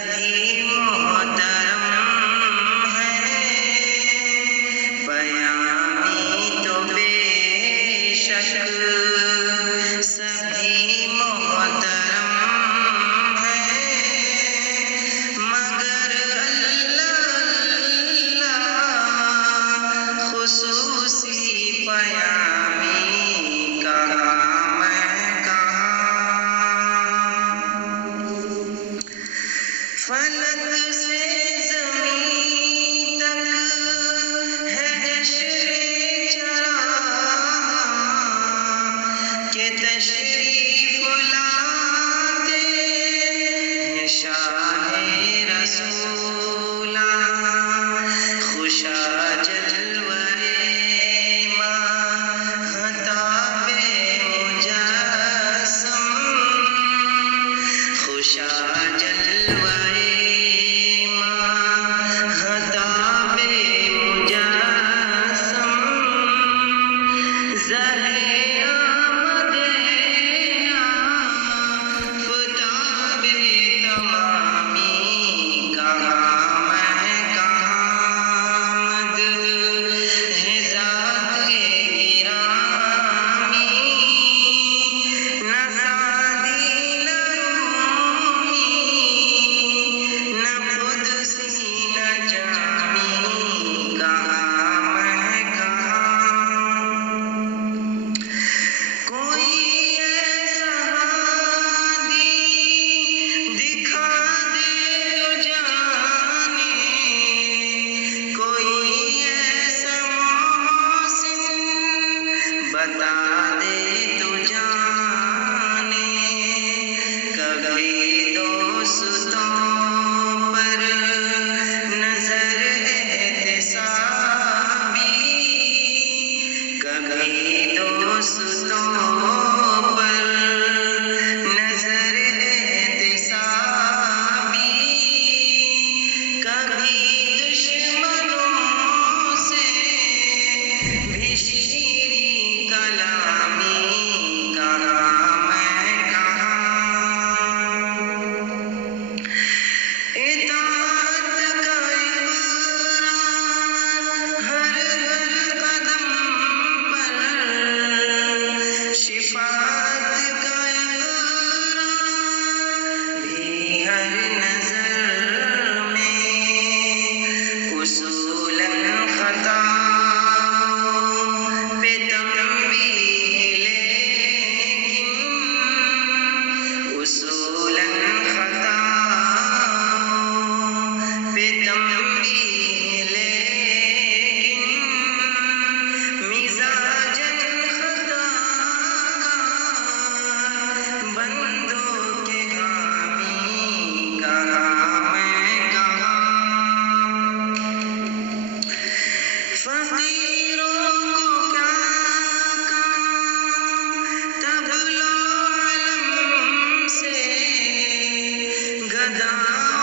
सभी मोहतरम है, बयानी तो बेशक सभी मोहतरम है, मगर अल्लाह खुसूसी बयानी कहाँ मैं कहाँ। फलक से ज़मीं तक है जश्न-ए चराह के तशरीफ लाते हैं शाहे रसूला। खुशा जलवरे महताबे मुजस्सम, खुशा जलवरे महताबे मुजस्सम, ज़हे आमदे आफ़ताबे तमामी कहाँ मैं कहाँ। मद है ज़ात-ए गिरामी, न सादी न रूमी, न क़ुदसी न जामी कहाँ मैं कहाँ। कोई ऐसा हादी दिखा दे तो जाने, कोई ऐसा मोहसिन बता दे तो जाने। कभी दोस्तों पर नजर एहतिसाबी, कभी दोस्तों पर नजर एहतिसाबी, कभी दुश्मनों से भी शीरी कलामी कहाँ मैं कहाँ। इताअत का इक़रार हर हर कदम पर, शिफ़ाअत का इक़रार भी हर नज़र में। उसूलन ख़ताओं पे तंबीह लेकिन, उसूलन ख़ताओं पे तंबीह लेकिन, मिज़ाजन ख़ताकार बंदों के हामी कहाँ मैं कहाँ। फ़क़ीरों को क्या काम तब लो अलम से, गदाओं